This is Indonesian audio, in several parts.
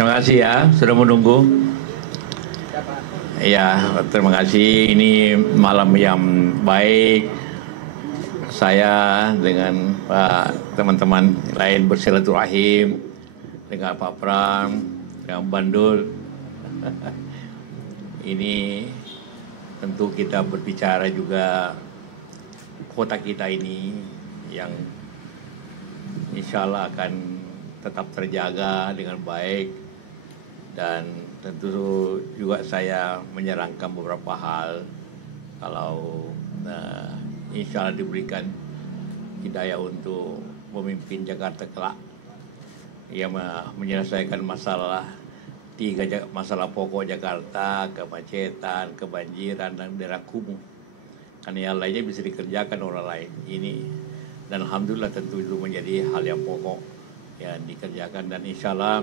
Terima kasih ya, sudah menunggu. Ya, terima kasih. Ini malam yang baik. Saya dengan teman-teman lain bersilaturahim dengan Pak Pram, dengan Bandul. Ini tentu kita berbicara juga kota kita ini yang insya Allah akan tetap terjaga dengan baik, dan tentu juga saya menyarankan beberapa hal kalau insya Allah diberikan hidayah untuk memimpin Jakarta kelak, yang menyelesaikan masalah pokok Jakarta, kemacetan, kebanjiran, dan daerah kumuh. Karena yang lainnya bisa dikerjakan orang lain. Ini dan alhamdulillah tentu itu menjadi hal yang pokok yang dikerjakan, dan insya Allah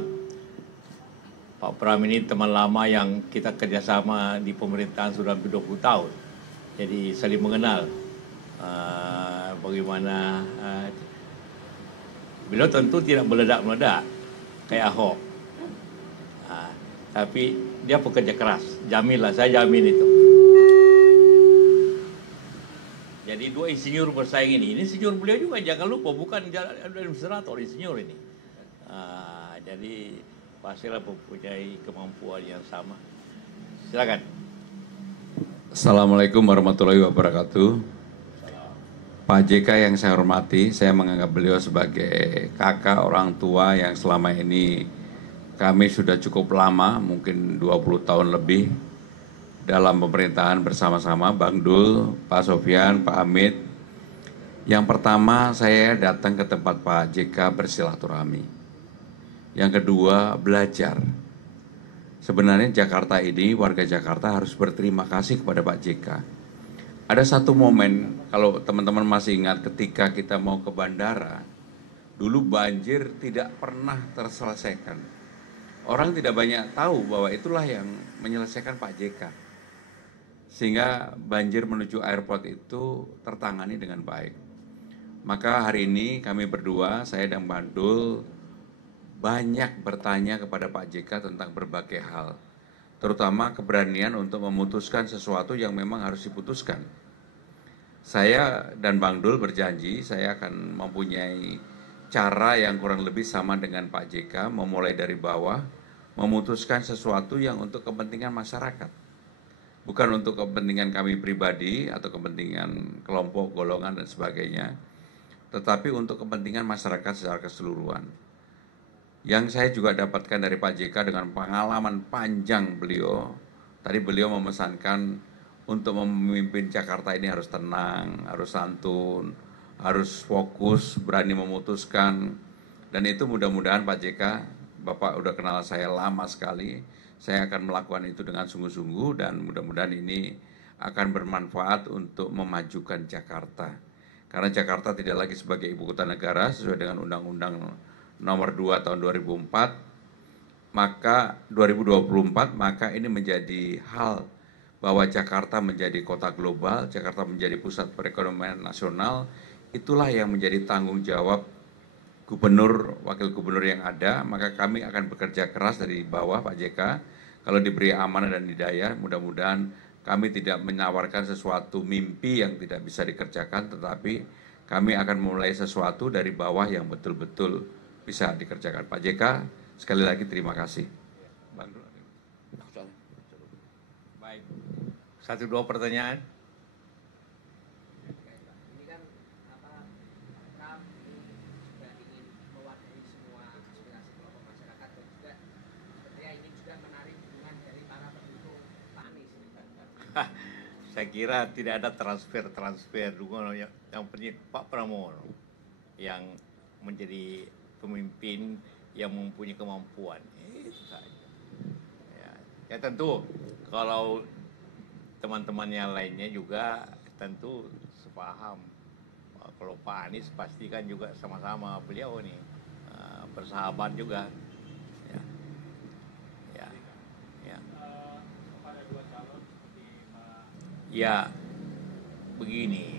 Pak Pram ini teman lama yang kita kerjasama di pemerintahan sudah 20 tahun. Jadi saling mengenal. Bagaimana beliau tentu tidak meledak-meledak kayak Ahok. Tapi dia pekerja keras. Jaminlah, saya jamin itu. Jadi dua insinyur bersaing ini insinyur beliau juga, jangan lupa, bukan administrator, insinyur ini. Jadi pastilah mempunyai kemampuan yang sama. Silakan. Assalamualaikum warahmatullahi wabarakatuh. Pak JK yang saya hormati, saya menganggap beliau sebagai kakak orang tua yang selama ini kami sudah cukup lama, mungkin 20 tahun lebih dalam pemerintahan bersama-sama, Bang Dul, Pak Sofyan, Pak Hamid. Yang pertama, saya datang ke tempat Pak JK bersilaturahmi. Yang kedua, belajar. Sebenarnya Jakarta ini, warga Jakarta harus berterima kasih kepada Pak JK. Ada satu momen, kalau teman-teman masih ingat, ketika kita mau ke bandara, dulu banjir tidak pernah terselesaikan. Orang tidak banyak tahu bahwa itulah yang menyelesaikan Pak JK. Sehingga banjir menuju airport itu tertangani dengan baik. Maka hari ini kami berdua, saya dan Bandul, banyak bertanya kepada Pak JK tentang berbagai hal. Terutama keberanian untuk memutuskan sesuatu yang memang harus diputuskan. Saya dan Bang Dul berjanji saya akan mempunyai cara yang kurang lebih sama dengan Pak JK, memulai dari bawah, memutuskan sesuatu yang untuk kepentingan masyarakat. Bukan untuk kepentingan kami pribadi atau kepentingan kelompok, golongan, dan sebagainya, tetapi untuk kepentingan masyarakat secara keseluruhan. Yang saya juga dapatkan dari Pak JK dengan pengalaman panjang beliau, tadi beliau memesankan untuk memimpin Jakarta ini harus tenang, harus santun, harus fokus, berani memutuskan. Dan itu mudah-mudahan Pak JK, Bapak udah kenal saya lama sekali, saya akan melakukan itu dengan sungguh-sungguh, dan mudah-mudahan ini akan bermanfaat untuk memajukan Jakarta. Karena Jakarta tidak lagi sebagai ibu kota negara sesuai dengan Undang-Undang Nomor 2 tahun 2004, maka 2024, maka ini menjadi hal bahwa Jakarta menjadi kota global, Jakarta menjadi pusat perekonomian nasional. Itulah yang menjadi tanggung jawab gubernur, wakil gubernur yang ada. Maka kami akan bekerja keras dari bawah Pak JK. Kalau diberi amanah dan hidayah, mudah-mudahan kami tidak menawarkan sesuatu mimpi yang tidak bisa dikerjakan, tetapi kami akan memulai sesuatu dari bawah yang betul-betul bisa dikerjakan. Pak JK, sekali lagi terima kasih. Baik. 1-2 pertanyaan. Ini kan Pram ini juga ingin mewadahi semua aspirasi kelompok masyarakat, dan juga sepertinya ingin juga menarik dukungan dari para pendukung Pak Anies ini. Saya kira tidak ada transfer dukungan, yang penting Pak Pramono yang menjadi pemimpin yang mempunyai kemampuan, itu saja. Ya tentu kalau teman-teman yang lainnya juga tentu sepaham. Kalau Pak Anies pastikan juga sama-sama beliau nih bersahabat juga. Ya, ya, ya. Ya, begini.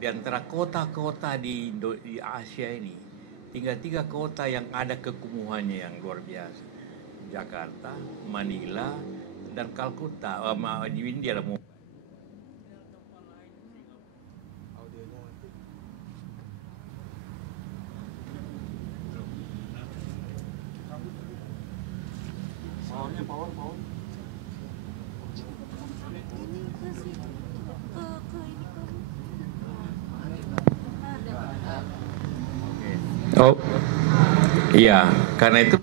Di antara kota-kota di Asia ini, tinggal 3 kota yang ada kekumuhannya yang luar biasa. Jakarta, Manila, dan Kalkutta. Di India lah. Oh, iya, karena itu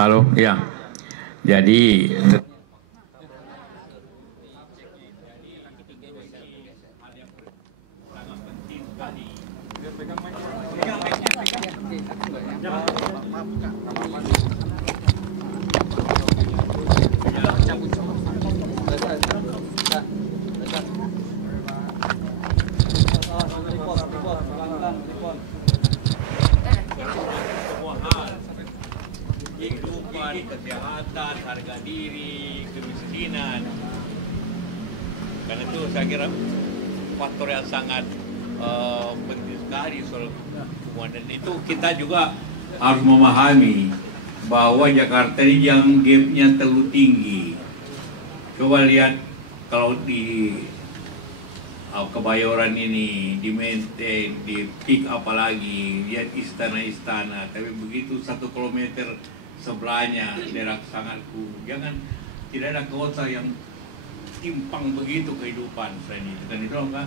halo, ya. Jadi kehidupan, kesehatan, harga diri, kemiskinan. Karena itu saya kira faktor yang sangat penting sekali soal hubungan. Dan itu kita juga harus memahami bahwa Jakarta ini yang gapnya terlalu tinggi. Coba lihat kalau di Kebayoran ini, di Menteng, di Pik apalagi, lihat istana-istana. Tapi begitu 1 kilometer sebelahnya daerah sangatku. Jangan, tidak ada kota yang timpang begitu kehidupan selain itu. Dan itu apa?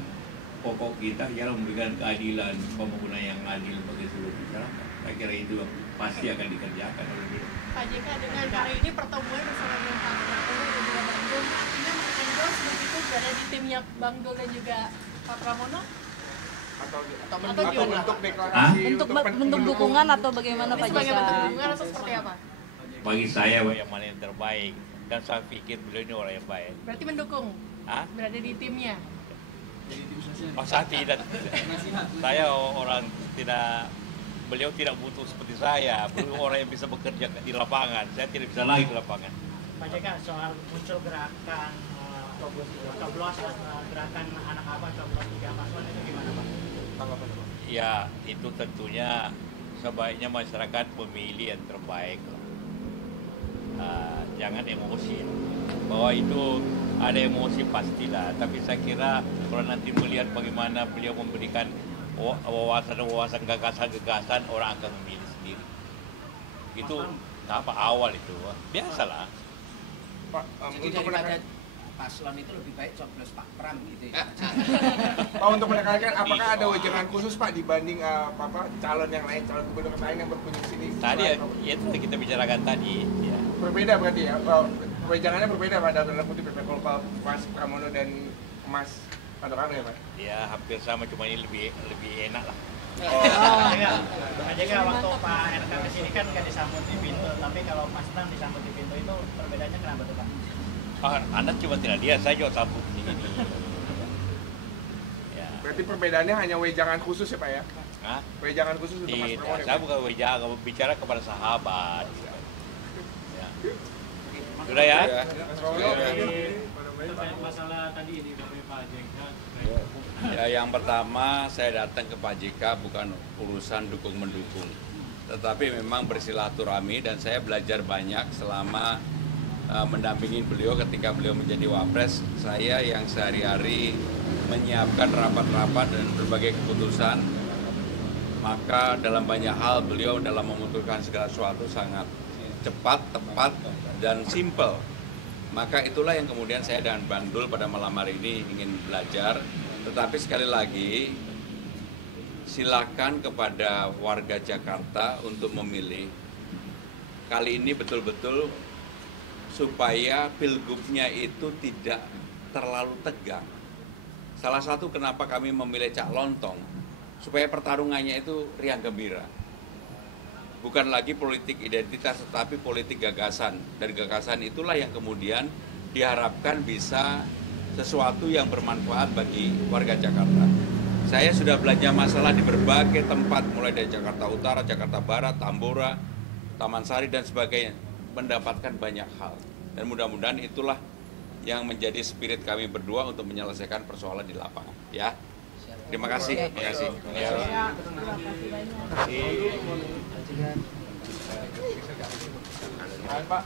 Pokok kita ialah memberikan keadilan, pembangunan yang adil bagi seluruh masyarakat. Saya kira itu pasti akan dikerjakan oleh beliau. Pak JK, dengan hari ini pertemuan bersama dengan Pak Prabowo dan juga Bang Dul, artinya endorse begitu berada di timnya Bang Dul dan juga Pak Pramono? Atau gimana? bentuk deklarasi bentuk dukungan atau bagaimana Ini Pak sebagai JK? bentuk dukungan atau seperti apa? Bagi saya yang mana yang terbaik, dan saya pikir beliau ini orang yang baik. Berarti mendukung? Hah? Berada di timnya? Oh, saya tidak. Saya orang tidak, beliau tidak butuh seperti saya. Beliau orang yang bisa bekerja di lapangan. Saya tidak bisa lagi di lapangan. Pak JK, soal muncul gerakan coblos, gerakan anak abang coblos 3 paslon itu gimana Pak? Ya, itu tentunya sebaiknya masyarakat memilih yang terbaik. Jangan emosi. Bahwa itu ada emosi pastilah. Tapi saya kira kalau nanti melihat bagaimana beliau memberikan wawasan-wawasan, gagasan-gagasan, orang akan memilih sendiri. Itu apa awal itu? Biasalah. Pak, Jadi untuk daripada menekan, paslon itu lebih baik coblos Pak Pram gitu ya. Pak, untuk menekankan apakah ada wejangan khusus Pak dibanding calon yang lain, calon gubernur lain yang berkunjung sini? Tadi ya itu kita bicarakan tadi. Ya. Berbeda berarti ya? Wejangannya berbeda Pak dalam kutip kalau Mas Pramono dan Mas Pandokan ya Pak? Ya hampir sama, cuma ini lebih enak lah. Pak JK, waktu Pak RK kesini kan nggak disambut di pintu, tapi kalau Mas Pram disambut di pintu itu perbedaannya kenapa tuh Pak? Anda cuma tidak lihat, saya juga tabu ini. Ya. Berarti perbedaannya hanya wejangan khusus ya Pak ya? Hah? Wejangan khusus untuk Mas Tidak, Pramono ya saya Pak? bukan bicara kepada sahabat. Ya. Sudah ya? Mas Pramono? Terkait masalah tadi ini dari Pak JK. Ya, yang pertama saya datang ke Pak JK bukan urusan dukung-mendukung, tetapi memang bersilaturahmi dan saya belajar banyak selama mendampingi beliau ketika beliau menjadi wapres. Saya yang sehari-hari menyiapkan rapat-rapat dan berbagai keputusan, maka dalam banyak hal beliau dalam memutuskan segala sesuatu sangat cepat, tepat, dan simpel. Maka itulah yang kemudian saya dan Bang Dul pada malam hari ini ingin belajar. Tetapi sekali lagi, silakan kepada warga Jakarta untuk memilih. Kali ini betul-betul supaya pilgubnya itu tidak terlalu tegang. Salah satu kenapa kami memilih Cak Lontong, supaya pertarungannya itu riang gembira. bukan lagi politik identitas, tetapi politik gagasan. Dan gagasan itulah yang kemudian diharapkan bisa sesuatu yang bermanfaat bagi warga Jakarta. Saya sudah belanja masalah di berbagai tempat, mulai dari Jakarta Utara, Jakarta Barat, Tambora, Taman Sari, dan sebagainya, mendapatkan banyak hal. Dan mudah-mudahan itulah yang menjadi spirit kami berdua untuk menyelesaikan persoalan di lapangan. Ya, terima kasih. Terima kasih. Pak.